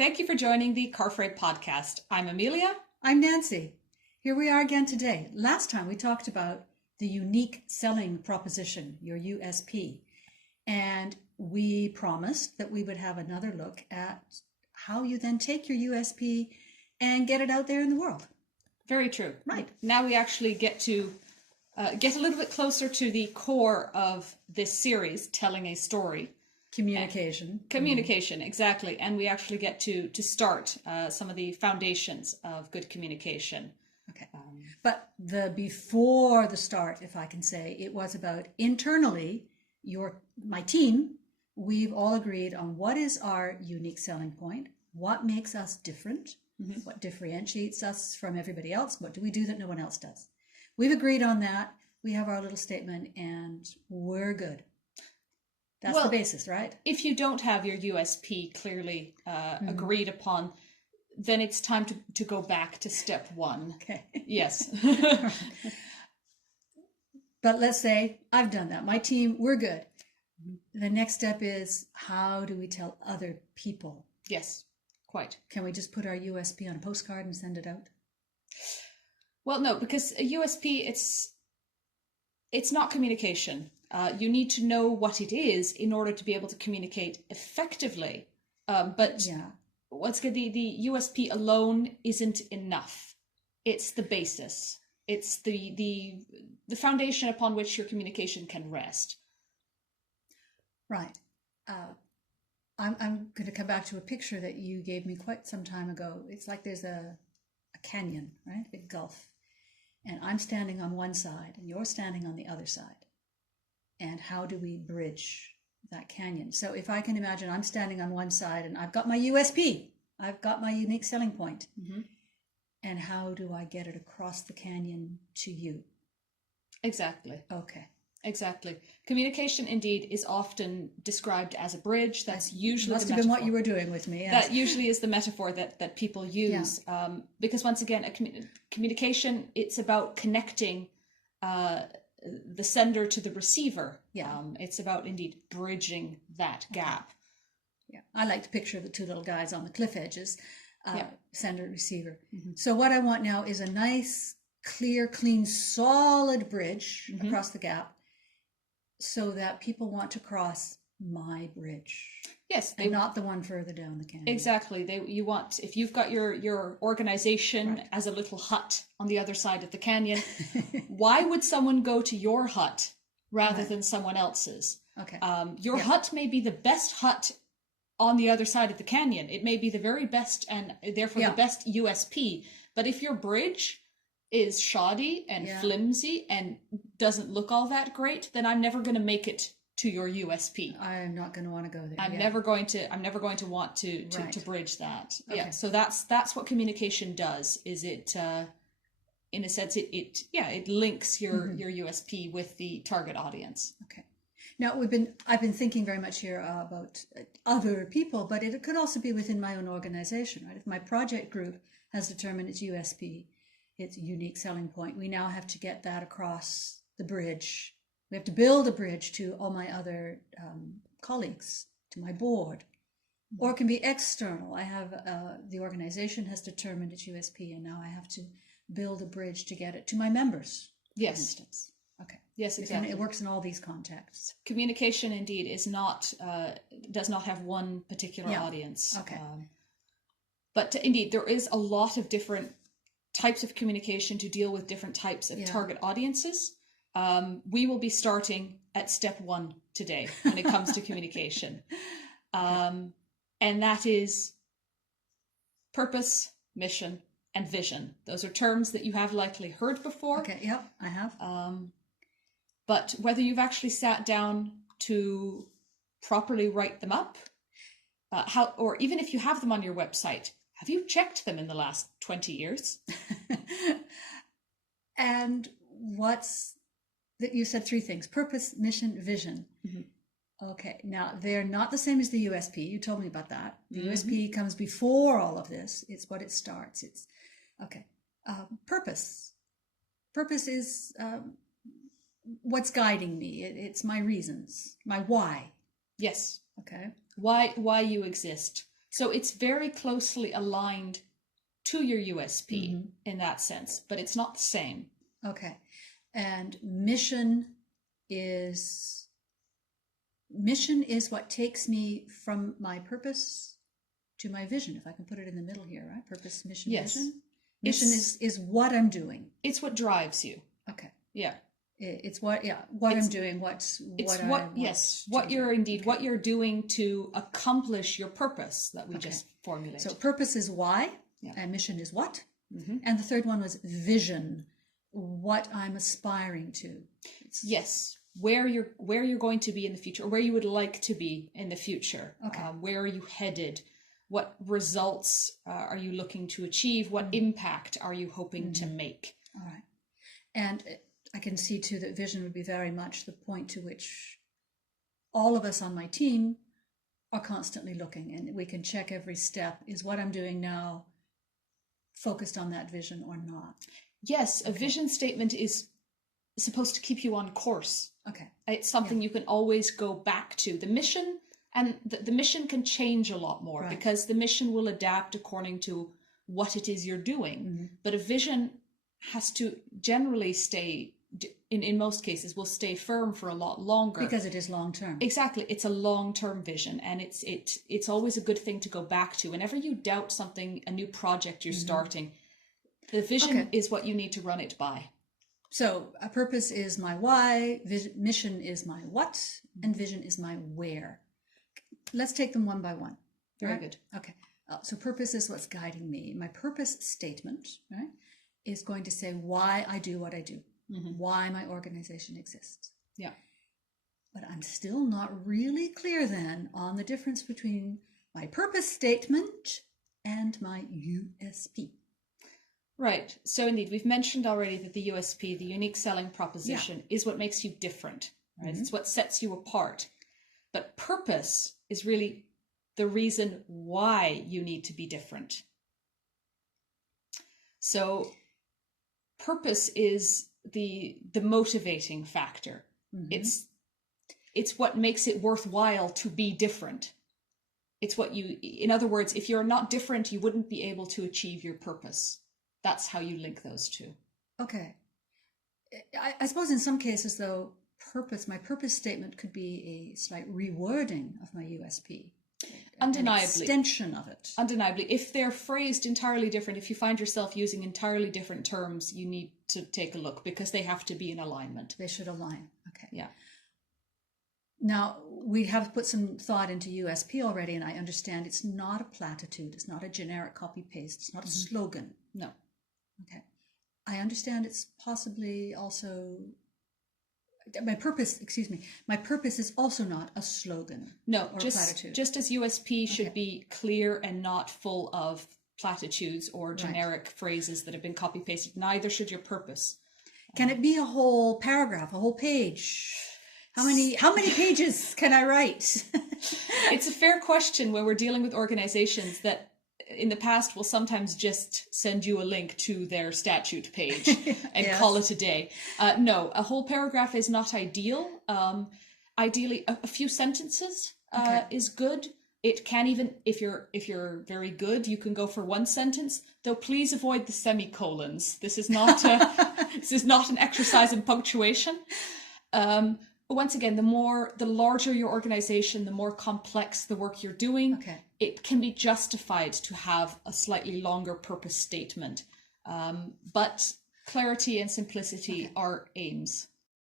Thank you for joining the Carfrae podcast. I'm Amelia. I'm Nancy. Here we are again today. Last time we talked about the unique selling proposition, your USP, and we promised that we would have another look at how you then take your USP and get it out there in the world. Very true. Right. Now we actually get to get a little bit closer to the core of this series, telling a story. Communication. Exactly. And we actually get to start some of the foundations of good communication. Okay. But before the start, if I can say, it was about internally, my team, we've all agreed on what is our unique selling point, what makes us different, what differentiates us from everybody else, what do we do that no one else does. We've agreed on that. We have our little statement and we're good. That's the basis, right? If you don't have your USP clearly agreed upon, then it's time to go back to step one. Okay. Yes. But let's say I've done that. My team, we're good. The next step is, how do we tell other people? Yes, quite. Can we just put our USP on a postcard and send it out? Well, no, because a USP, it's not communication. You need to know what it is in order to be able to communicate effectively. But once again, the USP alone isn't enough. It's the basis. It's the foundation upon which your communication can rest. Right. I'm going to come back to a picture that you gave me quite some time ago. It's like there's a canyon, right? A big gulf. And I'm standing on one side and you're standing on the other side. And how do we bridge that canyon? So if I can imagine I'm standing on one side and I've got my USP, I've got my unique selling point. And how do I get it across the canyon to you? Exactly. Okay. Exactly. Communication, indeed, is often described as a bridge. That's usually must have been what you were doing with me. Yes. That usually is the metaphor that people use. Because once again, communication, it's about connecting the sender to the receiver. It's about indeed bridging that gap. Yeah, I like to picture the two little guys on the cliff edges, sender and receiver. So what I want now is a nice, clear, clean, solid bridge across the gap, so that people want to cross my bridge. Yes, and not the one further down the canyon. Exactly. You want, if you've got your organization as a little hut on the other side of the canyon, why would someone go to your hut rather than someone else's? Okay. Your hut may be the best hut on the other side of the canyon. It may be the very best and therefore the best USP. But if your bridge is shoddy and flimsy and doesn't look all that great, then I'm never going to make it to your USP. I'm not going to want to go there. I'm never going to want to bridge that. Okay. Yeah. So that's what communication does. Is it in a sense it links your USP with the target audience. Okay. Now I've been thinking very much here about other people, but it could also be within my own organization, right? If my project group has determined its USP, its unique selling point, we now have to get that across the bridge. We have to build a bridge to all my other colleagues, to my board, or it can be external. I have the organization has determined its USP, and now I have to build a bridge to get it to my members. Yes. For instance. Okay. Yes, exactly. It works in all these contexts. Communication, indeed, is not does not have one particular audience. Okay. But indeed, there is a lot of different types of communication to deal with different types of target audiences. We will be starting at step one today when it comes to communication. And that is purpose, mission, and vision. Those are terms that you have likely heard before. Okay, yep, I have. But whether you've actually sat down to properly write them up, or even if you have them on your website, have you checked them in the last 20 years? And you said three things: purpose, mission, vision. Okay, now they're not the same as the USP. You told me about that. The USP comes before all of this. It's what it starts. It's okay. Purpose. Purpose is what's guiding me. It's my reasons, my why. Yes. Okay. Why you exist. So it's very closely aligned to your USP in that sense, but it's not the same. Okay. And is mission is what takes me from my purpose to my vision, if I can put it in the middle here, right? Purpose, mission, Yes. vision. Mission is what I'm doing. It's what drives you. Okay. Yeah. It's what I'm doing, what you're doing to accomplish your purpose that we just formulated. So purpose is why, and mission is what. And the third one was vision, what I'm aspiring to. Yes, where you're going to be in the future, or where you would like to be in the future. Okay. Where are you headed? What results are you looking to achieve? What impact are you hoping to make? All right. And I can see too that vision would be very much the point to which all of us on my team are constantly looking, and we can check every step. Is what I'm doing now focused on that vision or not? Yes, a vision statement is supposed to keep you on course. Okay. It's something you can always go back to. The mission, and the mission can change a lot more because the mission will adapt according to what it is you're doing. But a vision has to generally stay, in most cases, will stay firm for a lot longer. Because it is long term. Exactly. It's a long-term vision, and it's always a good thing to go back to. Whenever you doubt something, a new project you're starting, the vision is what you need to run it by. So a purpose is my why, mission is my what, and vision is my where. Let's take them one by one. Very good. Okay. So purpose is what's guiding me. My purpose statement, right, is going to say why I do what I do, why my organization exists. Yeah. But I'm still not really clear then on the difference between my purpose statement and my USP. Right. So indeed, we've mentioned already that the USP, the unique selling proposition, is what makes you different, right? It's what sets you apart. But purpose is really the reason why you need to be different. So purpose is the motivating factor. It's what makes it worthwhile to be different. It's what in other words, if you're not different, you wouldn't be able to achieve your purpose. That's how you link those two. Okay. I suppose in some cases, though, my purpose statement could be a slight rewording of my USP. Undeniably. An extension of it. Undeniably. If they're phrased entirely different, if you find yourself using entirely different terms, you need to take a look because they have to be in alignment. They should align. Okay. Yeah. Now, we have put some thought into USP already, and I understand it's not a platitude. It's not a generic copy-paste. It's not a slogan. No. Okay. I understand it's possibly also... My purpose is also not a slogan. No, or a platitude. Just as USP should be clear and not full of platitudes or generic phrases that have been copy-pasted, neither should your purpose. Can it be a whole paragraph, a whole page? How many pages can I write? It's a fair question when we're dealing with organizations that in the past will sometimes just send you a link to their statute page and call it a day. No, a whole paragraph is not ideal. Ideally, a few sentences is good. It can even, if you're very good, you can go for one sentence. Though please avoid the semicolons. This is not an exercise in punctuation. Once again, the larger your organization, the more complex the work you're doing, it can be justified to have a slightly longer purpose statement. But clarity and simplicity are aims.